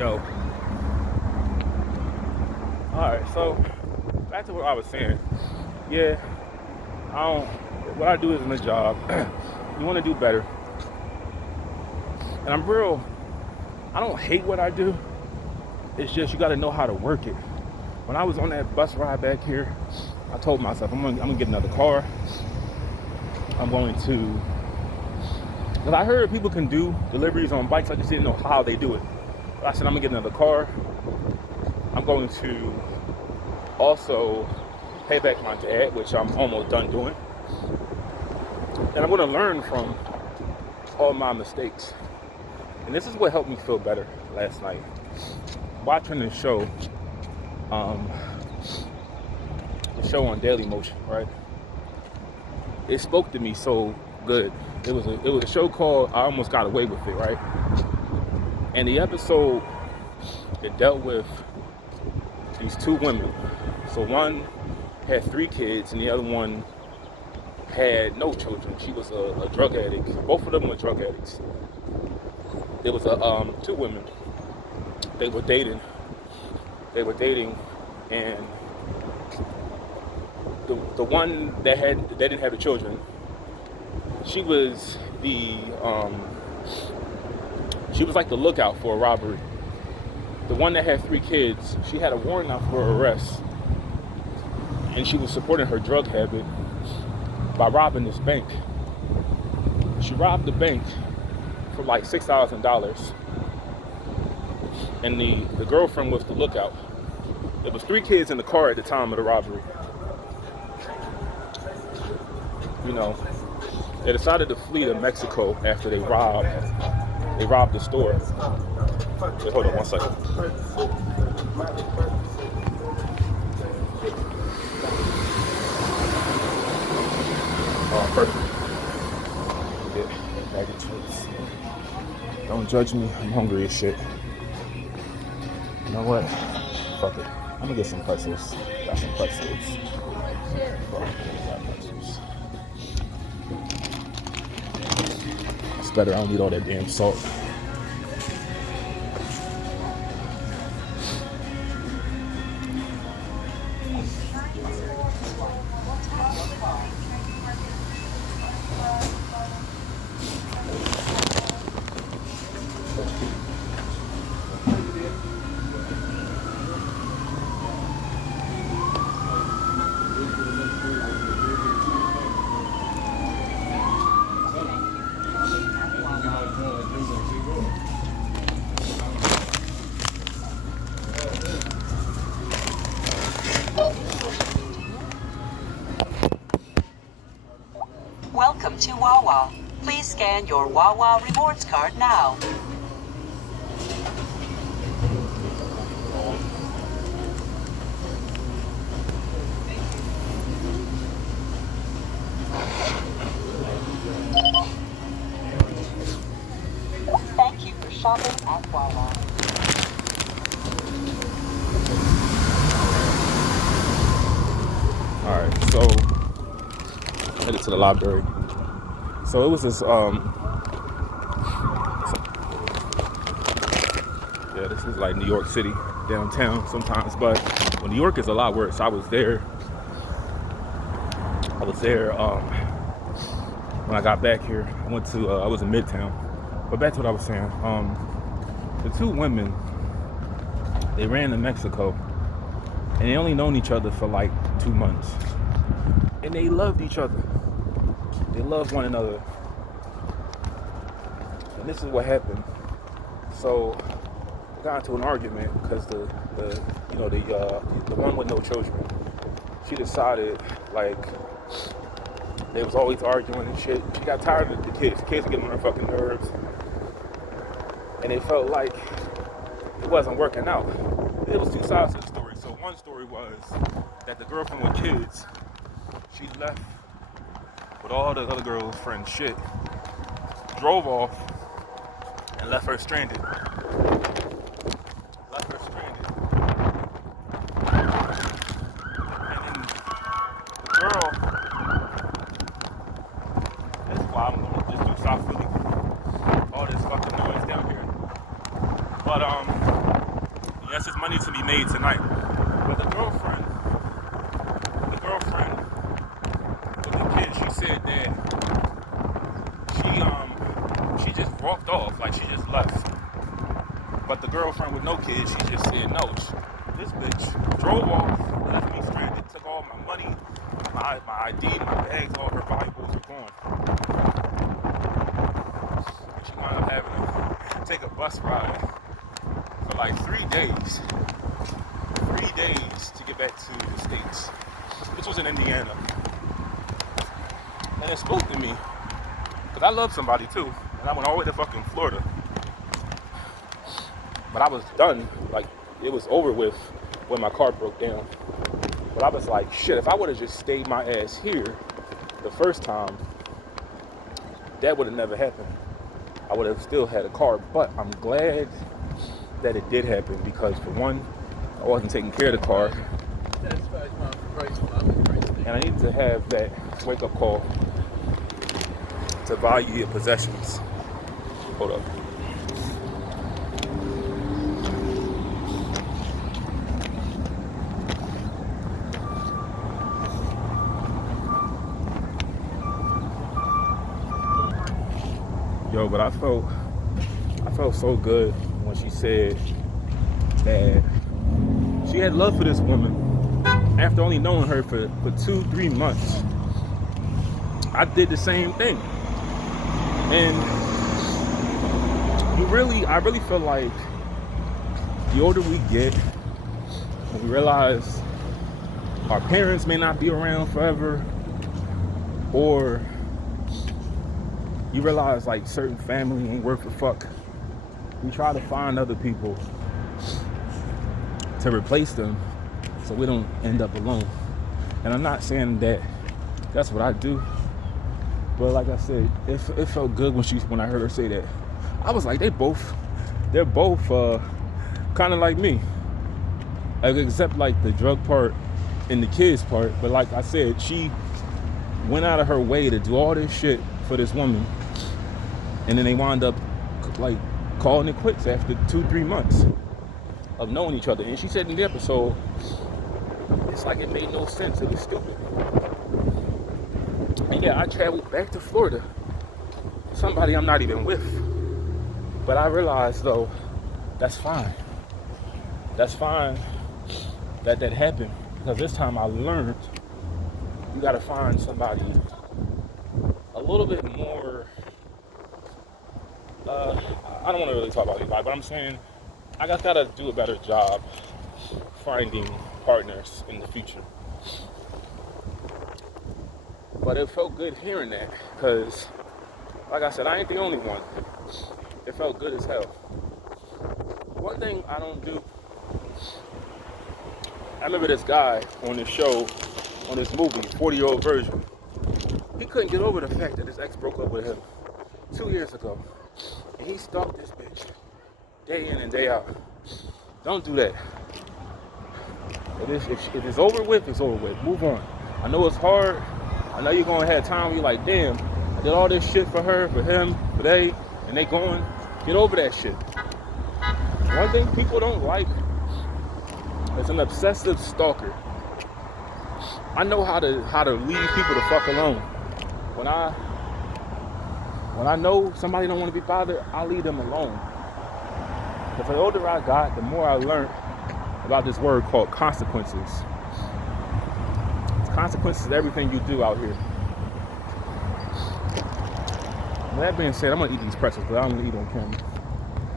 Yo. Alright, so back to what I was saying. Yeah, what I do is in a job. You want to do better. And I don't hate what I do. It's just you got to know how to work it. When I was on that bus ride back here, I told myself, I'm gonna get another car. I'm going to, because I heard people can do deliveries on bikes. I just didn't know how they do it. But I said, I'm gonna get another car. I'm going to also pay back my dad, which I'm almost done doing. And I'm gonna learn from all my mistakes. And this is what helped me feel better last night. Watching the show on Daily Motion, right? It spoke to me so good. It was a show called I Almost Got Away With It, right? And the episode, it dealt with these two women. So one had 3 kids and the other one had no children. She was a drug addict. Both of them were drug addicts. There was 2 women. They were dating, and the one that didn't have the children, she was like the lookout for a robbery. The one that had 3 kids, she had a warrant out for her arrest, and she was supporting her drug habit by robbing this bank. She robbed the bank for like $6,000. And the girlfriend was the lookout. There was 3 kids in the car at the time of the robbery. You know, they decided to flee to Mexico after they robbed the store. Wait, hold on 1 second. Oh, perfect. Yeah, bag of chips. Don't judge me. I'm hungry as shit. You know what? Fuck it. I'm gonna get some pretzels. Got some pretzels. It's better. I don't need all that damn salt. Welcome to Wawa. Please scan your Wawa rewards card now. Thank you for shopping at Wawa. Alright, so headed to the library. So it was this this is like New York City downtown sometimes, but New York is a lot worse. I was there when I got back here. I was in Midtown. But back to what I was saying. The 2 women, they ran to Mexico and they only known each other for like 2 months. And they loved each other. They loved one another. And this is what happened. So we got into an argument because the one with no children, she decided, like, they was always arguing and shit. She got tired of the kids. The kids were getting on her fucking nerves. And it felt like it wasn't working out. There was 2 sides to the story. So one story was that the girlfriend with kids, she left with all the other girls' friends' shit, drove off, and left her stranded. And then the girl, that's why I'm gonna just do South Philly. All this fucking noise down here. But Yes, there's money to be made tonight. But the girlfriend with the kid, she said that she just walked off, like she just left. But the girlfriend with no kids, she just said no. This bitch drove off, left me stranded, took all my money, my ID, my bags, all her valuables were gone. She wound up having to take a bus ride for like 3 days. 3 days to get back to the States. This was in Indiana. And it spoke to me. Because I love somebody too. And I went all the way to fucking Florida. But I was done. Like, it was over with when my car broke down. But I was like, shit, if I would have just stayed my ass here the first time, that would have never happened. I would have still had a car. But I'm glad that it did happen because, for one, I wasn't taking care of the car. And I needed to have that wake-up call to value your possessions. Hold up. Yo, but I felt so good when she said that she had love for this woman after only knowing her for 2-3 months. I did the same thing. And I really feel like the older we get, we realize our parents may not be around forever, or you realize like certain family ain't worth a fuck. We try to find other people to replace them so we don't end up alone. And I'm not saying that that's what I do, but like I said, it felt good when I heard her say that. I was like, they're both kind of like me, except like the drug part and the kids part. But like I said, she went out of her way to do all this shit for this woman, and then they wound up like calling it quits after 2-3 months of knowing each other. And she said in the episode, it's like it made no sense. It was stupid. And yeah, I traveled back to Florida. Somebody I'm not even with. But I realized though, that's fine. That's fine that happened. Because this time I learned you gotta find somebody a little bit more, I don't want to really talk about anybody, but I'm saying I gotta do a better job finding partners in the future. But it felt good hearing that, because like I said, I ain't the only one. It felt good as hell. One thing I don't do, I remember this guy on this show, on this movie, 40-Year-Old Virgin. He couldn't get over the fact that his ex broke up with him 2 years ago. And he stalked this bitch day in and day out. Don't do that. If it's over with, it's over with. Move on. I know it's hard. I know you're going to have time where you're like, damn, I did all this shit for her, for him, for they, and they going. Get over that shit. One thing people don't like is an obsessive stalker. I know how to leave people the fuck alone. When I know somebody don't want to be bothered, I leave them alone. Because the older I got, the more I learned about this word called consequences. It's consequences to everything you do out here. With that being said, I'm gonna eat these pretzels, but I don't want to eat on camera.